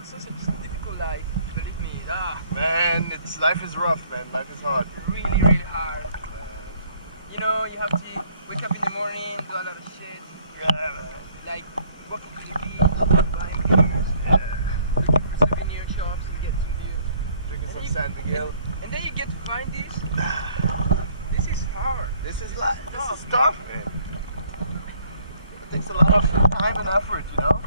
It's such a difficult life, believe me. Man, life is rough, man. Life is hard. Really, really hard. You know, you have to wake up in the morning, do a lot of shit. Like walking to the beach, buying beers, looking for souvenir shops and get some beer. Drinking some San Miguel. And then you get to find this. This is hard. This is tough, man. It takes a lot of time and effort, you know.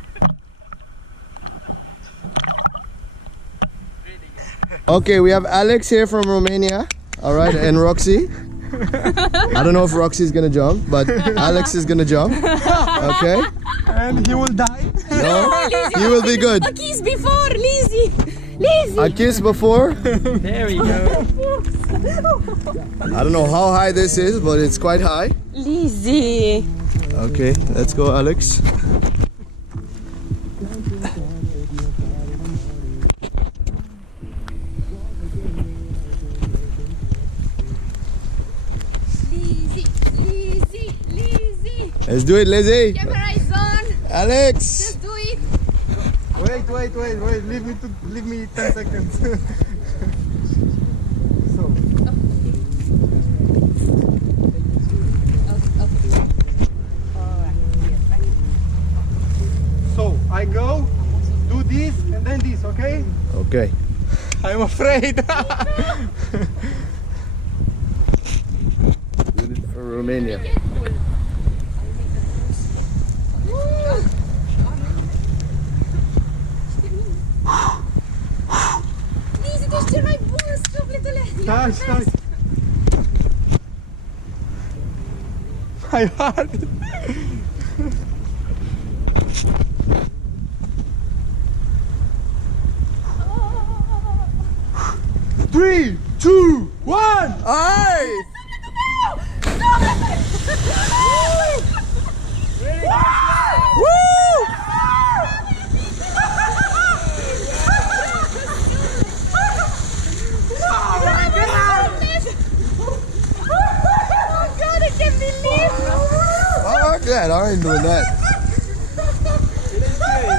Okay, we have Alex here from Romania. All right, and Roxy. I don't know if Roxy is gonna jump, but Alex is gonna jump. Okay. And he will die. No, he will be good. A kiss before, Lizzie. Lizzie. A kiss before. There we go. I don't know how high this is, but it's quite high. Lizzie. Okay, let's go, Alex. Let's do it, Lizzie. Camera is on. Alex. Just do it. Wait. Leave me 10 seconds. So I go, do this and then this, okay? Okay. I'm afraid. Do it for Romania. Lizzie, tu ești cel mai bun, sufletele. Stai. Hai hard. Three, two, one. Aye! That, I ain't doing that.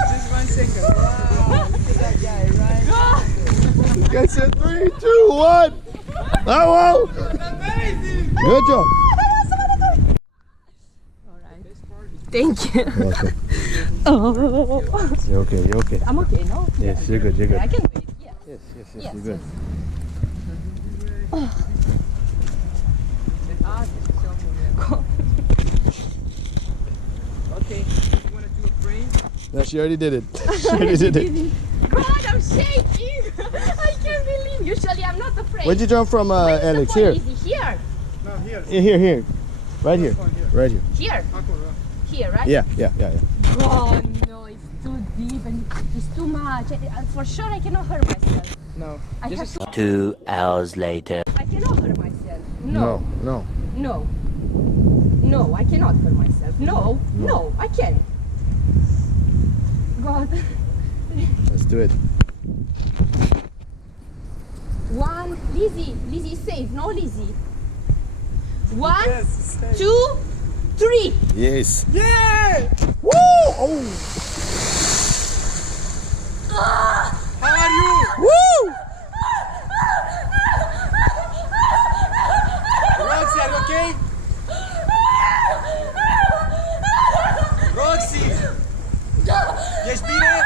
Just 1 second. Wow, look at that guy, right? This guy said 3, 2, 1. Oh, wow. Amazing. Good job. Thank you. Okay. Oh. You're okay. I'm okay, no? Yes, you're good. I can wait. Yes. Yes, you're good. Okay, you want to do a frame? No, she already did it. She already did it. God, I'm shaking. I can't believe. Usually I'm not afraid. Where'd you jump from, Where is the Alex? point? Here. Is it here? No, here. Here. Right here. Right here. Here. Here, right? Yeah. Oh no, it's too deep and it's too much. For sure I cannot hurt myself. No. I have to, 2 hours later. I cannot hurt myself. No. No, I cannot hurt myself. No, I can't. God. Let's do it. One, Lizzie is safe. No, Lizzie. 1, Yes, 2, 3. Yes. Yeah! Woo! Oh! How are you? Woo! Roxy, are you okay? Roxy! Ești bine?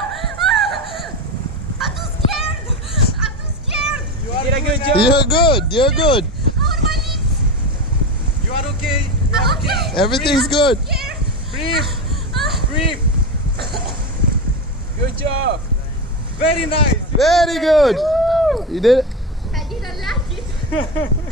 I'm too scared. You did a good job. You're good. You are okay? I'm okay. Everything's good. Breathe. Good job. Very nice. Very good. You did it. I didn't like it.